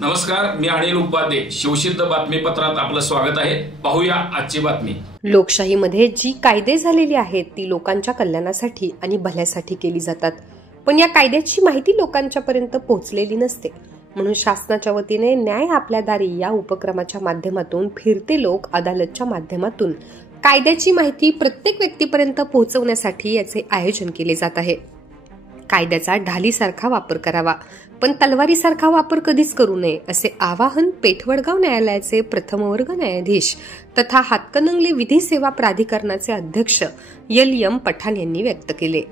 नमस्कार, मी अनिल उपाध्ये. शिवसिद्ध बातमीपत्रात आपलं स्वागत आहे. पाहूया आजची बातमी. लोकशाहीमध्ये जी कायदे झालेली आहेत ती लोकांच्या कल्याणासाठी आणि भल्यासाठी केली जातात, पण या कायद्याची माहिती लोकांच्यापर्यंत पोहोचलेली नसते. म्हणून शासनाच्या वतीने न्याय आपल्या दारी या उपक्रमाच्या माध्यमातून फिरते लोक अदालतच्या माध्यमातून कायद्याची माहिती प्रत्येक व्यक्तीपर्यंत पोहोचवण्यासाठी याचे आयोजन केले जात आहे. कायद्याचा ढालीसारखा वापर करावा, पण तलवारीसारखा वापर कधीच करू नये, असे आवाहन पेठवडगाव न्यायालयाचे प्रथम वर्ग न्यायाधीश तथा हातकणंगले विधी सेवा प्राधिकरणाचे अध्यक्ष एल पठाण यांनी व्यक्त केले.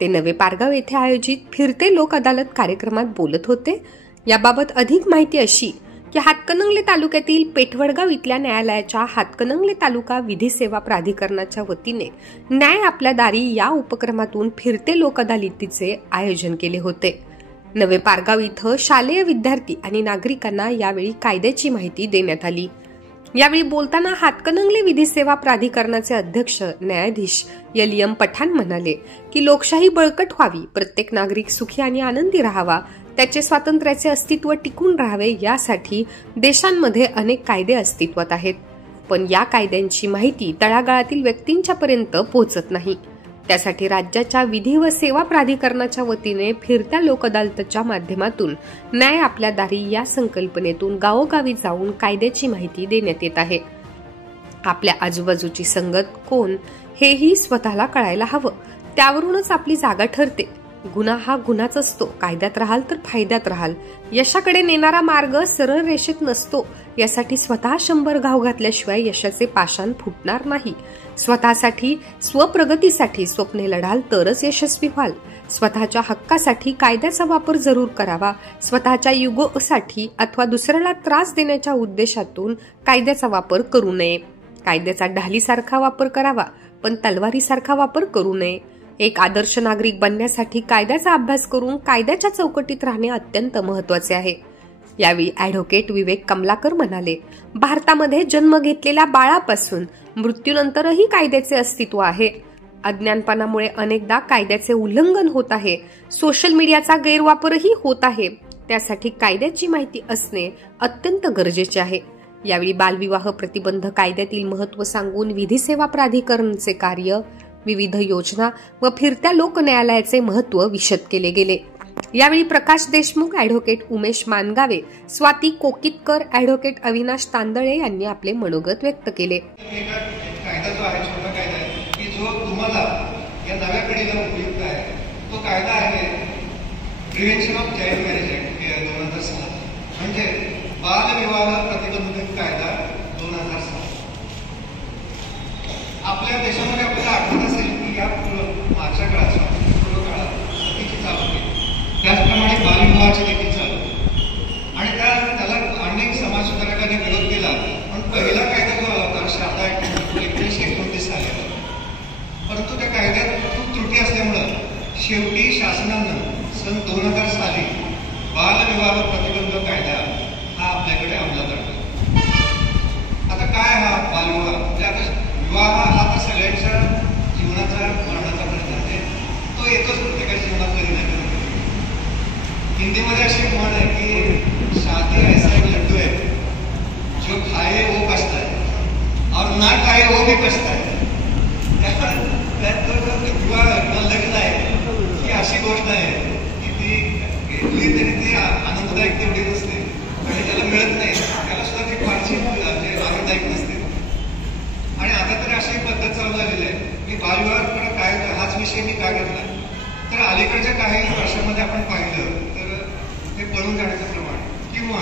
ते नवे पारगाव येथे आयोजित फिरते लोक अदालत कार्यक्रमात बोलत होते. याबाबत अधिक माहिती अशी की हातकणंगले तालुक्यातील पेठवडगाव इथल्या न्यायालयाच्या हातकणंगले तालुका विधी सेवा प्राधिकरणाच्या वतीने न्याय आपल्या दारी या उपक्रमातून फिरते लोक अदालतीचे आयोजन केले होते. नवे पारगाव इथं शालेय विद्यार्थी आणि नागरिकांना यावेळी कायद्याची माहिती देण्यात आली. यावेळी बोलताना हातकणंगले विधी सेवा प्राधिकरणाचे अध्यक्ष न्यायाधीश एल पठाण म्हणाले की लोकशाही बळकट व्हावी, प्रत्येक नागरिक सुखी आणि आनंदी राहावा, त्याचे स्वातंत्र्याचे अस्तित्व टिकून राहावे यासाठी देशांमध्ये अनेक कायदे अस्तित्वात आहेत, पण या कायद्यांची माहिती तळागाळातील व्यक्तींच्या पर्यंत पोहोचत नाही. त्यासाठी राज्याच्या विधी व सेवा प्राधिकरणाच्या वतीने फिरत्या लोक अदालतच्या माध्यमातून न्याय आपल्या दारी या संकल्पनेतून गावोगावी जाऊन कायद्याची माहिती देण्यात येत आहे. आपल्या आजूबाजूची संगत कोण हेही स्वतःला कळायला हवं, त्यावरूनच आपली जागा ठरते. गुन्हा हा गुन्हाच असतो, कायद्यात राहाल तर फायद्यात राहाल. यशाकडे नेणारा मार्ग सरळ रेषेत नसतो. यासाठी स्वतः 100 घाव घातल्याशिवाय यशाचे पाषाण फुटणार नाही. स्वतःसाठी, स्वप्रगतीसाठी स्वप्ने लढाल तरच यशस्वी व्हाल. स्वतःच्या हक्कासाठी कायद्याचा वापर जरूर करावा. स्वतःच्या युगोसाठी अथवा दुसऱ्याला त्रास देण्याच्या उद्देशातून कायद्याचा वापर करू नये. कायद्याचा ढालीसारखा वापर करावा, पण तलवारीसारखा वापर करू नये. एक आदर्श नागरिक बनण्यासाठी कायद्याचा अभ्यास करून कायद्याच्या चौकटीत राहणे अत्यंत महत्वाचे आहे. यावेळी ॲडव्होकेट विवेक कमलाकर म्हणाले, भारतामध्ये जन्म घेतलेल्या बाळापासून मृत्यूनंतरही कायद्याचे अस्तित्व आहे. अज्ञानपणामुळे अनेकदा कायद्याचे उल्लंघन होत आहे. सोशल मीडियाचा गैरवापरही होत आहे. त्यासाठी कायद्याची माहिती असणे अत्यंत गरजेचे आहे. यावेळी बालविवाह प्रतिबंध कायद्यातील महत्त्व सांगून विधी सेवा प्राधिकरणचे कार्य, विविध योजना व फिरत्या लोक न्यायालयाचे महत्त्व विशद केले गेले. यावेळी प्रकाश देशमुख, ॲडव्होकेट उमेश मानगावे, स्वाती कोकितकर, ॲडव्होकेट अविनाश तांदळे यांनी आपले मनोगत व्यक्त केले. कायदा जो आहे, छोटा कायदा आहे की जो तुम्हाला या नव्या पिढीला उपयुक्त आहे, तो कायदा आहे prevention of child marriage act 2006, म्हणजे बालविवाह प्रतिबंधक कायदा 2006. आपल्या देशामध्ये आपल्याला आठवत असेल की या मागच्या काळात, पूर्व काळात सतीची चाल होती, त्याचप्रमाणे बालविवाहाची देखील चालू आणि त्याला अनेक समाज सुधारकांनी विरोध केला. पण पहिला कायदा जो होता शारदा ऍक्ट 1929 साली, परंतु त्या कायद्यात खूप त्रुटी असल्यामुळं शेवटी शासनानं सन 2000 साली बालविवाह प्रतिबंधक कायदा हा आपल्याकडे अंमलात आणला. आता काय हा बालविवाह, म्हणजे आता विवाह हा तर सगळ्यांच्या जीवनाचा मरणाचा प्रश्न आहे, तो येतोच प्रत्येकाच्या जीवनात कधी नाही कधी. हिंदीमध्ये अशी एक म्हण आहे की शादी ऐसा एक लड्डू है जो खाए वो पछता है और ना खाए वो भी पछता है. त्यात विवाह लग्न आहे ही अशी गोष्ट आहे की ती घेतली तरी ती आनंददायक तेवढी नसते आणि त्याला मिळत नाही, त्याला सुद्धा ती फारशी आनंददायक नसते. आणि आता तर अशी पद्धत चालू झालेली आहे की बालविवाहाकडे काय, हाच विषय मी काय घेतला तर अलीकडच्या काही वर्षामध्ये आपण पाहिलं तर हे पळून जाण्याचं प्रमाण किंवा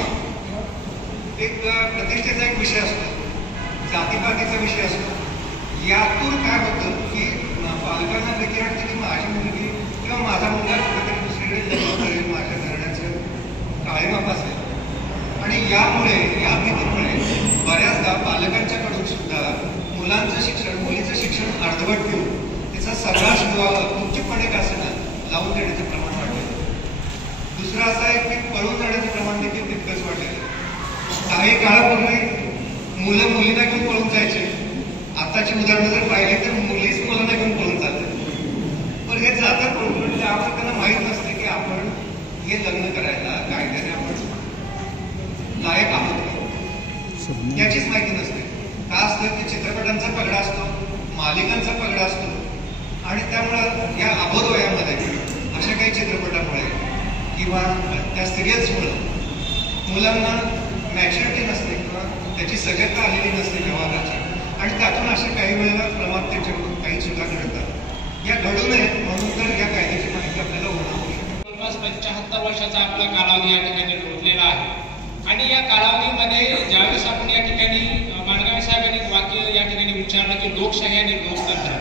एक प्रतिष्ठेचा एक विषय असतो, जातीपातीचा विषय असतो. यातून काय होतं की पालकांना देखील वाटतं की माझी मुलगी किंवा माझा मुलगा कुठेतरी दुसरीकडे लग्न करेल, माझ्या घराण्याचं काळेमाप असेल. आणि यामुळे, या भीतीमुळे बऱ्याचदा पालकांच्याकडून सुद्धा मुलांचं शिक्षण, मुलीचं शिक्षण अर्धवट घेऊन तिचा सगळाच विवाह तुमचीपणे का असेना लावून देण्याचं प्रमाण वाढलेलं. दुसरं असं आहे की पळून जाण्याचं प्रमाण देखील तितकंच वाढलेलं. काही काळापूर्वी मुलं मुलींना घेऊन पळून जायचे, आताची उदाहरणं जर पाहिली तर मुलीच मुलांना घेऊन पळून जातात. पण हे जातात पळून, त्यामुळे त्यांना माहीत नसते की आपण हे लग्न करायला कायद्याने आपण याचीच माहिती नसते. का असतं की चित्रपटांचा पगडा असतो, मालिकांचा पगडा असतो आणि त्यामुळं या अबोध वयामध्ये अशा काही चित्रपटामुळे किंवा त्या सिरियल्समुळं मुलांना मॅच्युरिटी नसते किंवा त्याची सजगता आलेली नसते व्यवहाराची आणि त्यातून अशा काही वेळेला प्रमाद त्यांच्याकडून काही चुका घडतात. या घडू नये म्हणून तर या कायद्याची माहिती आपल्याला होणार. 75 वर्षाचा आपला कालावधी या ठिकाणी लोटलेला आहे आणि या कालावधीमध्ये ज्यावेळेस आपण या ठिकाणी माणगावे साहेबांनी वाक्य या ठिकाणी विचारलं की लोकशाही आणि लोकतंत्र.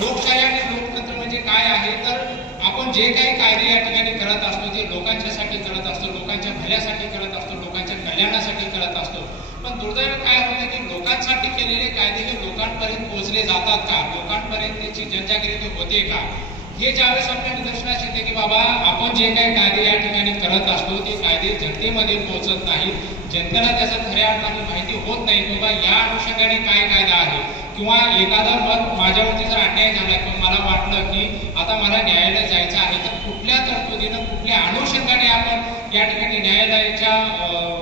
लोकशाही आणि लोकतंत्र म्हणजे काय आहे तर आपण जे काही कायदे या ठिकाणी करत असतो ते लोकांच्यासाठी करत असतो, लोकांच्या भल्यासाठी करत असतो, लोकांच्या कल्याणासाठी करत असतो. पण दुर्दैव काय होतं की लोकांसाठी केलेले कायदे हे लोकांपर्यंत पोहोचले जातात का, लोकांपर्यंत त्याची जनजागृती होते का, हे ज्यावेळेस आपल्या निदर्शनास येते की बाबा आपण जे काही कायदे या ठिकाणी करत असतो ते कायदे जनतेमध्ये पोहोचत नाहीत, जनतेला त्याचा खऱ्या अर्थाने माहिती होत नाही की बाबा या अनुषंगाने काय कायदा आहे किंवा एखादा मत माझ्यावरती जर अन्याय झाला किंवा मला वाटलं की आता मला न्यायालयात जायचं आहे तर कुठल्या तरतुदीनं कुठल्या अनुषंगाने आपण या ठिकाणी न्यायालयाच्या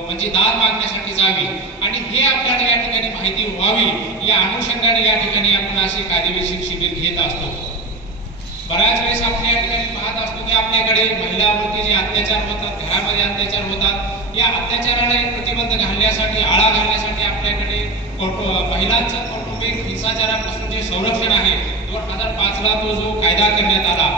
म्हणजे दाद मागण्यासाठी जावी आणि हे आपल्याला या ठिकाणी माहिती व्हावी या अनुषंगाने या ठिकाणी आपण असे कायदेविषयक शिबिर घेत असतो. बऱ्याच वेळेस आपण या ठिकाणी पाहत असतो की आपल्याकडे महिलांवरती जे अत्याचार होतात, घरामध्ये अत्याचार होतात, या अत्याचाराला एक प्रतिबंध घालण्यासाठी, आळा घालण्यासाठी आपल्याकडे महिलांचं कौटुंबिक हिंसाचारापासून जे संरक्षण आहे 2005ला तो जो कायदा करण्यात आला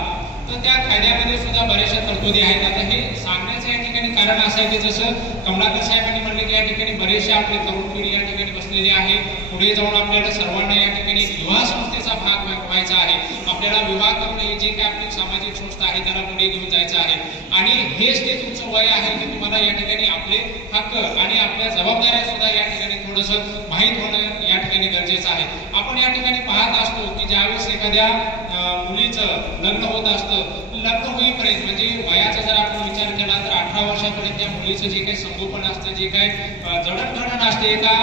तर त्या कायद्यामध्ये सुद्धा बऱ्याचशा तरतुदी आहेत. आता हे सांगण्याचं या ठिकाणी कारण असं आहे की जसं कमलाकर साहेबांनी म्हणले की या ठिकाणी बरेचसे आपले तरुण पिढी या ठिकाणी बसलेली आहे, पुढे जाऊन आपल्याला सर्वांना या ठिकाणी विवाह संस्थेचा भाग व्हायचा आहे, आपल्याला विवाह करून हे जे काही आपली सामाजिक संस्था आहे त्याला पुढे घेऊन जायचं आहे आणि हेच ते तुमचं वय आहे की तुम्हाला या ठिकाणी आपले हक्क आणि आपल्या जबाबदाऱ्या सुद्धा या ठिकाणी थोडंसं माहीत होणं या ठिकाणी गरजेचं आहे. आपण या ठिकाणी पाहत असतो की ज्यावेळेस एखाद्या मुलीचं लग्न होत असतं, लग्न होईपर्यंत म्हणजे वयाचा जर आपण विचार केला तर 18 वर्षापर्यंत त्या मुलीचं जे काही संगोपन असतं, जे काही जडणघडण असते एका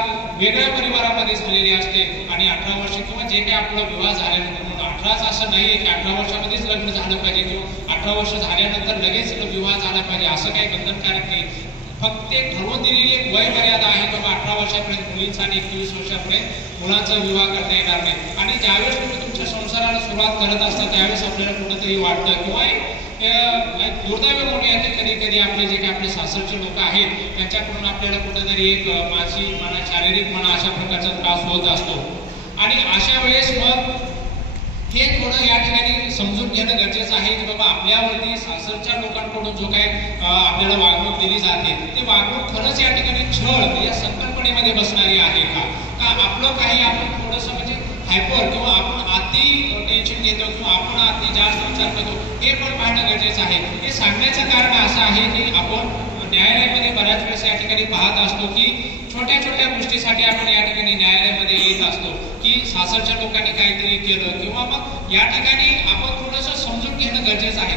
वेगळ्या परिवारामध्ये झालेली असते आणि 18 वर्ष किंवा जे काही आपला विवाह झाल्यानंतर म्हणून 18च असं नाहीये की 18 वर्षामध्येच लग्न झालं पाहिजे किंवा 18 वर्ष झाल्यानंतर लगेच विवाह झाला पाहिजे असं काही बंधनकारक नाही. फक्त एक ठरवून दिलेली एक वय मर्यादा आहे की 18 वर्षापर्यंत मुलींचा आणि 21 वर्षापर्यंत मुलांचा विवाह करता येणार नाही. आणि ज्यावेळेस तुम्ही तुमच्या संसाराला सुरुवात करत असता त्यावेळेस आपल्याला कुठंतरी वाटतं किंवा दुर्दैव म्हणून येते कधी कधी आपले जे काही आपले सासरचे लोक आहेत त्यांच्याकडून आपल्याला कुठेतरी एक मानसिक म्हणा, शारीरिक म्हणा अशा प्रकारचा त्रास होत असतो आणि अशा वेळेस मग हे थोडं या ठिकाणी समजून घेणं गरजेचं आहे की बाबा आपल्यावरती सासरच्या लोकांकडून जो काय आपल्याला वागणूक दिली जाते ते वागणूक खरंच या ठिकाणी छळ या संकल्पनेमध्ये बसणारी आहे का आपलं काही आपण थोडंसं म्हणजे हायपर किंवा आपण अति टेन्शन घेतो किंवा आपण अति जास्त विचार करतो हे पण पाहणं गरजेचं आहे. हे सांगण्याचं कारण असं आहे की आपण न्यायालयामध्ये बऱ्याच वेळेस या ठिकाणी पाहत असतो की छोट्या छोट्या गोष्टीसाठी आपण या ठिकाणी न्यायालयामध्ये येत असतो की सासरच्या लोकांनी काहीतरी केलं किंवा मग या ठिकाणी आपण थोडंसं समजून घेणं गरजेचं आहे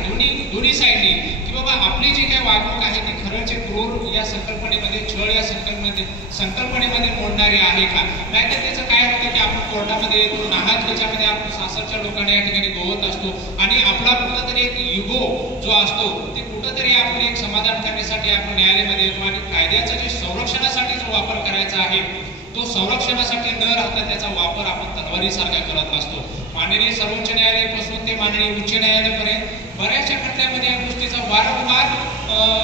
दोन्ही साईडनी की बाबा आपली जी काही वागणूक आहे ती खरंच क्रूर या संकल्पनेमध्ये छळ या संकल्पनेमध्ये मोडणारी आहे का, नाहीतर त्याचं काय होतं की आपण कोर्टामध्ये येतो नाहक त्याच्यामध्ये आपण सासरच्या लोकांना या ठिकाणी गोवत असतो आणि आपला कुठंतरी एक इगो जो असतो ते कुठंतरी आपण एक समाधान करण्यासाठी आपण न्यायालयामध्ये येतो आणि कायद्याचा जे संरक्षणासाठी जो वापर करायचा आहे तो संरक्षणासाठी न राहता त्याचा वापर आपण तलवारीसारखा करत असतो. माननीय सर्वोच्च न्यायालयापासून ते माननीय उच्च न्यायालयापर्यंत बऱ्याचशा खटल्यामध्ये या गोष्टीचा वारंवार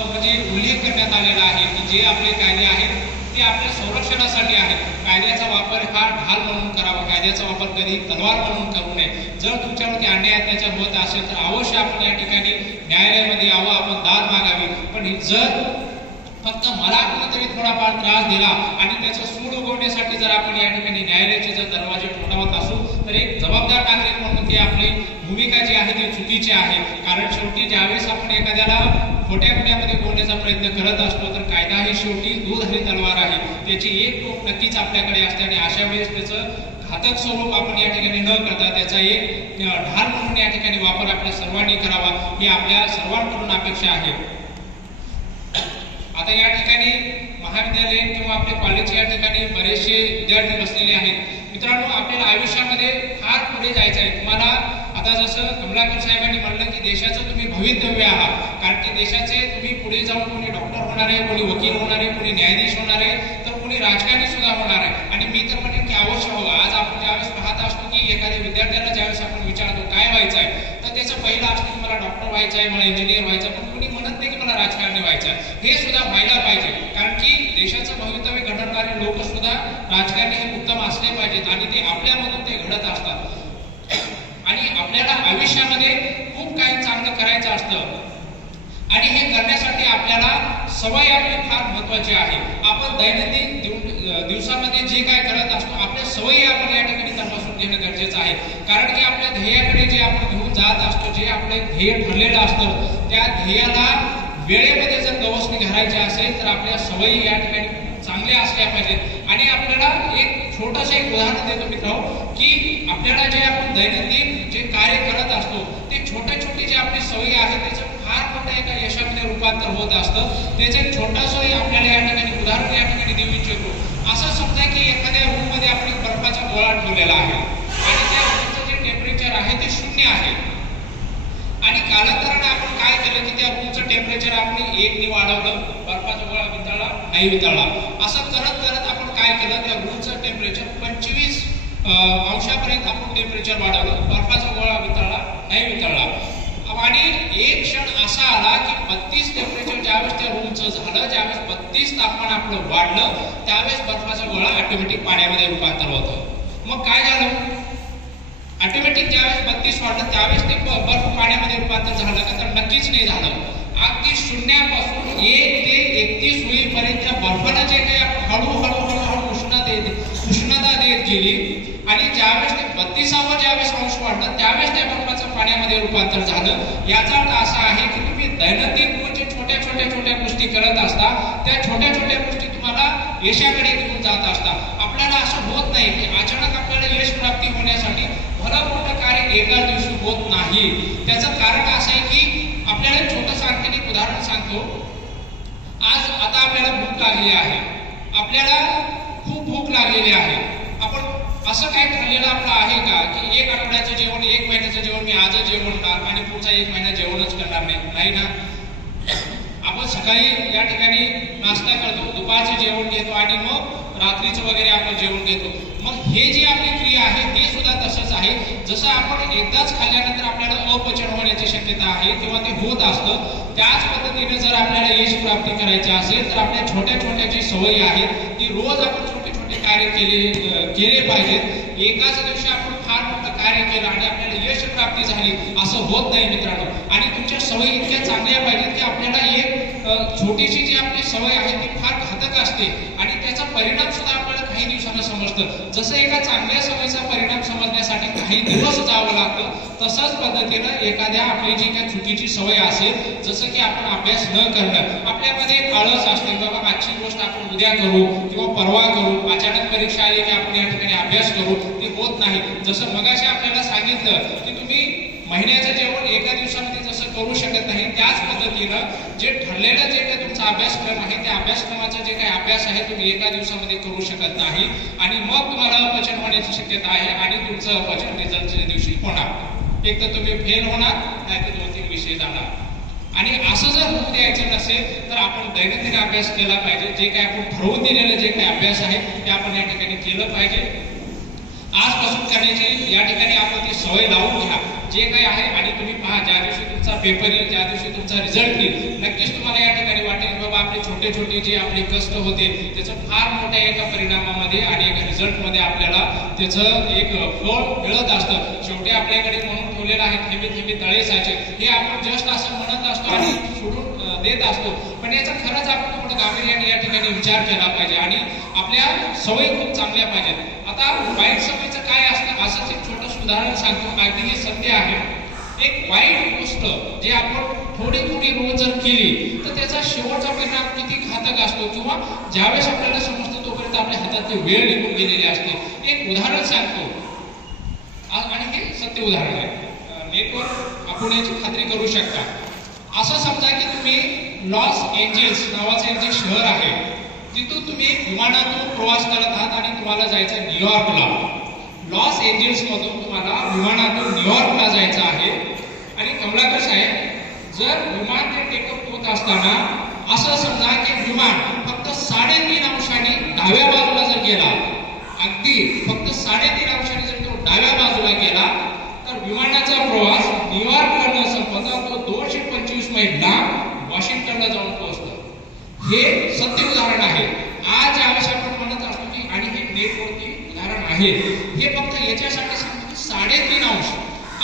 म्हणजे उल्लेख करण्यात आलेला आहे की जे आपले कायदे आहेत ते आपल्या संरक्षणासाठी आहेत. कायद्याचा वापर हा ढाल म्हणून करावा, कायद्याचा वापर कधी तलवार म्हणून करू नये. जर तुमच्यावरती अन्याय अत्याचार होत असेल तर अवश्य आपण या ठिकाणी न्यायालयामध्ये यावं, आपण दाद मागावी. पण जर फक्त मला कुठेतरी थोडाफार त्रास दिला आणि त्याचं सूड उगवण्यासाठी जर आपण या ठिकाणी न्यायालयाचे जर दरवाजे ठोठावत असू तर एक जबाबदार नागरिक म्हणून ती आपली भूमिका जी आहे ती चुकीची आहे. कारण शेवटी ज्यावेळेस आपण एखाद्याला खोट्या गुन्ह्यामध्ये बोलण्याचा प्रयत्न करत असतो तर कायदा ही शेवटी दूरधारी तलवार आहे, त्याची एक टोक नक्कीच आपल्याकडे असते आणि अशा वेळेस त्याचं घातक स्वरूप आपण या ठिकाणी न करता त्याचा एक ढाल म्हणून या ठिकाणी वापर आपल्या सर्वांनी करावा ही आपल्या सर्वांकडून अपेक्षा आहे. आता या ठिकाणी महाविद्यालय किंवा आपले कॉलेज या ठिकाणी बरेचसे विद्यार्थी बसलेले आहेत. मित्रांनो, आपल्याला आयुष्यामध्ये फार पुढे जायचं आहे. तुम्हाला आता जसं कमलाकर साहेबांनी म्हणलं की देशाचं तुम्ही भवितव्य आहात, कारण की देशाचे तुम्ही पुढे जाऊन कोणी डॉक्टर होणार आहे, कोणी वकील होणार आहे, कोणी न्यायाधीश होणार आहे, तर कोणी राजकारणी सुद्धा होणार आहे. आणि मी तर म्हणेन की अवश्य हवं. आज आपण ज्यावेळेस पाहत असतो की एखाद्या विद्यार्थ्याला ज्यावेळेस आपण विचारतो काय व्हायचं आहे, तर त्याचं पहिलं असतं की मला डॉक्टर व्हायचं आहे, मला इंजिनियर व्हायचं आहे, पण कोणी म्हणत नाही की मला राजकारणी व्हायचं आहे. हे सुद्धा व्हायला पाहिजे, कारण की देशाचं भवितव्य घडवणारे लोक सुद्धा राजकारणी हे उत्तम असले पाहिजेत आणि ते आपल्यामधून ते घडत असतात. आणि आपल्याला आयुष्यामध्ये खूप काही चांगलं करायचं असतं आणि हे करण्यासाठी आपल्याला सवय आपली फार महत्वाची आहे. आपण दैनंदिन दिवसामध्ये जे काय करत असतो आपल्या सवयी आपण या ठिकाणी तपासून घेणं गरजेचं आहे. कारण की आपल्या ध्येयाकडे जे आपण घेऊन जात असतो, जे आपले ध्येय ठरलेलं असतं, त्या ध्येयाला वेळेमध्ये जर गवसणी घालायची असेल तर आपल्या सवयी या ठिकाणी चांगल्या असल्या पाहिजेत. आणि आपल्याला एक छोटंसं एक उदाहरण देतो मित्रांनो, की आपल्याला जे आपण दैनंदिन जे कार्य करत असतो ते छोटे छोटे जे आपली सवयी आहेत त्याचं फार मोठं एका यशामध्ये रूपांतर होत असतं. त्याचं एक छोटंसं आपल्याला या ठिकाणी उदाहरण या ठिकाणी देऊ इच्छितो. असं समजा की एखाद्या रूममध्ये आपण बर्फाचा गोळा ठेवलेला आहे आणि त्या रूमचं जे टेम्परेचर आहे ते 0 आहे आणि कालांतराने आपण काय केलं की त्या रूमचं टेम्परेचर आपण 1 ने वाढवलं, बर्फाचा गोळा वितळला नाही वितळला. असं करत करत आपण काय केलं, त्या रूमचं टेम्परेचर 25 अंशापर्यंत आपण टेम्परेचर वाढवलं, बर्फाचा गोळा वितळला नाही वितळला. आणि एक क्षण असा आला की 32 टेम्परेचर ज्यावेळेस त्या रूमचं झालं, ज्यावेळेस 32 तापमान आपलं वाढलं, त्यावेळेस बर्फाचा गोळा ऑटोमॅटिक पाण्यामध्ये रूपांतर होतं. मग काय झालं, ऑटोमॅटिक ज्यावेळेस 32 वाढलं त्यावेळेस ते बर्फ पाण्यामध्ये रूपांतर झालं का, तर नक्कीच नाही झालं. अगदी 0 पासून 1 ते 31 होईपर्यंत त्या बर्फाला जे काही आपण हळूहळू उष्णता देत गेली आणि ज्यावेळेस ते 32वां ज्यावेळेस अंश वाढलं त्यावेळेस त्या बर्फाचं पाण्यामध्ये रूपांतर झालं. याचा अर्थ असा आहे की तुम्ही दैनंदिन म्हणजे छोट्या गोष्टी करत असता, त्या छोट्या गोष्टी तुम्हाला यशाकडे घेऊन जात असता. आपल्याला असं होत नाही की अचानक आपल्याला यश प्राप्ती होण्यासाठी भलं मोठं कार्य एका दिवशी होत नाही. त्याचं कारण असं आहे की आपल्याला छोटंसं आणखी एक उदाहरण सांगतो. आज आता आपल्याला भूक लागली आहे, आपल्याला खूप भूक लागलेली आहे. आपण असं काय ठरलेलं आपलं आहे का की 1 आठवड्याचं जेवण, 1 महिन्याचं जेवण मी आजच जेवणार आणि पुढचा 1 महिना जेवणच करणार नाही ना. आपण सकाळी या ठिकाणी नाश्ता करतो, दुपारचं जेवण घेतो आणि मग रात्रीचं वगैरे आपण जेवण घेतो. मग हे जी आपली क्रिया आहे हे सुद्धा तसंच आहे. जसं आपण एकदाच खाल्ल्यानंतर आपल्याला अपचन होण्याची शक्यता आहे किंवा ते होत असतं, त्याच पद्धतीने जर आपल्याला यश प्राप्ती करायची असेल तर आपल्या छोट्या जी सवयी आहेत ती रोज आपण छोटे कार्य केले पाहिजेत. एकाच दिवशी आपण फार मोठं कार्य केलं आणि आपल्याला यश प्राप्ती झाली असं होत नाही मित्रांनो. आणि तुमच्या सवयी इतक्या चांगल्या पाहिजेत की आपल्याला एक छोटीशी जी आपली सवय आहे ती फार घातक असते आणि त्याचा परिणाम सुद्धा आपल्याला काही दिवसांना समजतं. जसं एका चांगल्या सवयीचा परिणाम समजण्यासाठी काही दिवस जावं लागतं, तसंच पद्धतीनं एखाद्या आपली जी काही चुकीची सवय असेल, जसं की आपण अभ्यास न करणं, आपल्यामध्ये आळस असते, बाबा आजची गोष्ट आपण उद्या करू किंवा परवा करू, अचानक परीक्षा आली की आपण या ठिकाणी अभ्यास करू, ते होत नाही. जसं मगाशी आपल्याला सांगितलं की तुम्ही महिन्याचं जेवण एका दिवसामध्ये जसं करू शकत नाही, त्याच पद्धतीनं जे ठरलेलं जे काही तुमचा अभ्यासक्रम आहे त्या अभ्यासक्रमाचा जे काही अभ्यास आहे तुम्ही एका दिवसामध्ये करू शकत नाही आणि मग तुम्हाला अपचन होण्याची शक्यता आहे आणि तुमचं अपचन रिझल्टच्या दिवशी होणार. एक तर तुम्ही फेल होणार, नाही तर 2-3 विषय जाणार. आणि असं जर होऊ द्यायचं नसेल तर आपण दैनंदिन अभ्यास केला पाहिजे. जे काही आपण ठरवून दिलेलं जे काही अभ्यास आहे ते आपण या ठिकाणी केलं पाहिजे. आजपासून करण्याची या ठिकाणी आपण ती सवय लावून घ्या जे काही आहे. आणि तुम्ही पहा, ज्या दिवशी तुमचा पेपर येईल, ज्या दिवशी तुमचा रिझल्ट येईल, नक्कीच तुम्हाला या ठिकाणी वाटेल बाबा आपले छोटे जे आपले कष्ट होते त्याचं फार मोठ्या एका परिणामामध्ये आणि एका रिझल्टमध्ये आपल्याला त्याचं एक फळ मिळत असतं. शेवटी आपल्याकडे म्हणून ठेवलेलं आहे थेंबे तळे साचे. हे आपण जस्ट असं म्हणत असतो आणि सोडून देत असतो, पण याचा खरंच आपण थोडं गांभीर्याने या ठिकाणी विचार केला पाहिजे आणि आपल्या सवयी खूप चांगल्या पाहिजेत. आता वाईट सवयीचं काय असतं, असंच एक छोटंसं उदाहरण सांगतो. अगदी हे सत्य आहे. एक वाईट गोष्ट जे आपण थोडी रोज जर केली तर त्याचा शेवटचा परिणाम किती घातक असतो किंवा ज्यावेळेस आपल्याला समजतं तोपर्यंत आपल्या हातातली वेळ निघून गेलेली असते. एक उदाहरण सांगतो आणि हे सत्य उदाहरण आहे. नेटवर आपण याची खात्री करू शकता. असं समजा की तुम्ही लॉस एंजेल्स नावाचं एक जे शहर आहे तिथून तुम्ही विमानातून प्रवास करत आहात आणि तुम्हाला जायचं न्यूयॉर्कला. लॉस एंजेल्स मधून तुम्हाला विमानातून न्यूयॉर्कला जायचं आहे. आणि कमलाकर साहेब, जर विमान ते टेकअप होत असताना असं समजा की विमान फक्त 3.5 अंशांनी डाव्या बाजूला जर गेला, अगदी फक्त 3.5 अंशांनी जर तो डाव्या बाजूला गेला तर विमानाचा प्रवास न्यूयॉर्कला न संपता तो 225 मैल लांब वॉशिंग्टनला जाऊन पोहोचतो. हे सत्य उदाहरण आहे. आज यावेळी आपण म्हणत असतो की आणि हे नेटवरती उदाहरण आहे. हे फक्त याच्यासाठी सांगतो की 3.5 अंश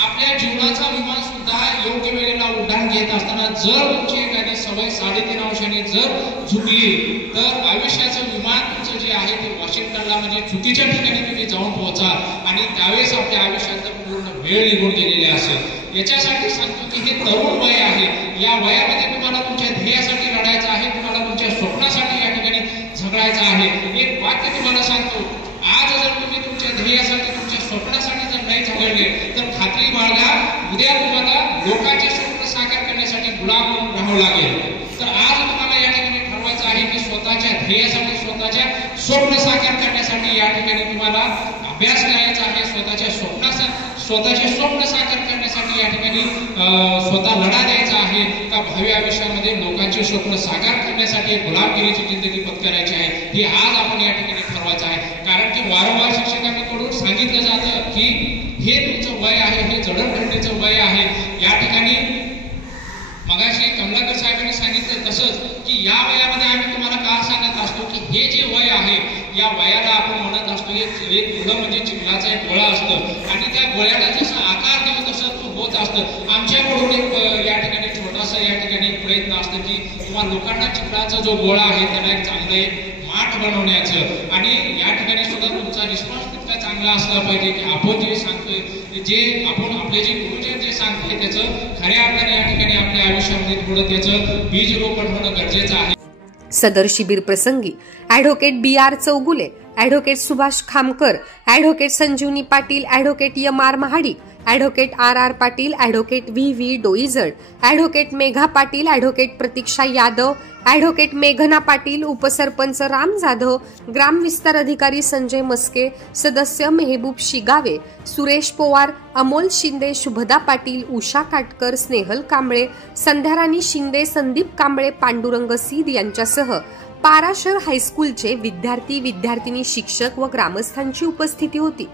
आपल्या जीवनाचा विमान सुद्धा योग्य वेळेला उड्डाण घेत असताना जर तुमची एखादी सवय 3.5 अंशांनी जर झुकली तर आयुष्याचं विमान तुमचं जे आहे ते वॉशिंग्टनला म्हणजे चुकीच्या ठिकाणी तुम्ही जाऊन पोहोचाल आणि त्यावेळेस आपल्या आयुष्याचा पूर्ण वेळ निघून गेलेले असेल. याच्यासाठी सांगतो की हे तरुण वय आहे. या वयामध्ये तुम्हाला तुमच्या ध्येयासाठी लढायचं आहे, तुम्हाला तुमच्या स्वप्नासाठी या ठिकाणी झगडायचं आहे. एक वाक्य तुम्हाला सांगतो, आज जर तुम्ही तुमच्या ध्येयासाठी तुमच्या स्वप्नासाठी जर नाही झगडले तर खात्री बाळगा उद्या तुम्हाला लोकांचे स्वप्न साकार करण्यासाठी गुलाम म्हणून राहावं लागेल. तर आज तुम्हाला या ठिकाणी ठरवायचं आहे की स्वतःच्या ध्येयासाठी स्वतःच्या स्वप्न साकार करण्यासाठी या ठिकाणी तुम्हाला अभ्यास करायचा आहे. स्वतःचे स्वप्न साकार करण्यासाठी या ठिकाणी स्वतः लढा द्यायचा आहे का भावी आयुष्यामध्ये लोकांचे स्वप्न साकार करण्यासाठी गुलामगिरीची जिंदगी पत्करायची आहे. हे आज आपण या ठिकाणी ठरवायचं आहे. कारण की वारंवार शिक्षकांकडून सांगितलं जातं की हे तुमचं वय आहे, हे जडणघडणीचं वय आहे. या ठिकाणी मगाशी कमलाकर साहेबांनी सांगितलं तसंच की या वयामध्ये आम्ही तुम्हाला का सांगत असतो की हे जे वय आहे या वयाला आपण म्हणत असतो एक मुलं म्हणजे चिखलाचा एक गोळा असतं आणि त्या गोळ्याला जसं आकार देऊ तसं तो होत असतं. आमच्याकडून एक या ठिकाणी छोटासा या ठिकाणी एक प्रयत्न असतं की किंवा लोकांना चिखलाचा जो गोळा आहे त्याला एक चांगलं एक माठ बनवण्याचं आणि या ठिकाणी सुद्धा तुमचा रिस्पॉन्स तितका चांगला असला पाहिजे की आपण जे सांगतोय जे आपण आपले जे गुरुजन जे सांगतोय त्याचं खऱ्या अर्थाने या ठिकाणी आपल्या आयुष्यामध्ये थोडं त्याचं बीज रोपण होणं गरजेचं आहे. सदर शिबिर प्रसंगी advocate BR Chougule, advocate Subhash Khamkar, advocate Sanjeevani Patil, advocate MR Mahadik, advocate RR Patil, advocate VV Doijad, advocate Megha Patil, advocate Pratiksha Yadav, advocate मेघना पाटील, उपसरपंच राम जाधव, ग्राम विस्तार अधिकारी संजय मस्के, सदस्य मेहबूब शिगावे, सुरेश पोवार, अमोल शिंदे, शुभदा पाटील, उषा काटकर, स्नेहल कांबळे, संध्याराणी शिंदे, संदीप कांबळे, पांडुरंग सीद यांच्यासह पाराशर हायस्कूलचे विद्यार्थी, विद्यार्थिनी, शिक्षक व ग्रामस्थांची उपस्थिती होती.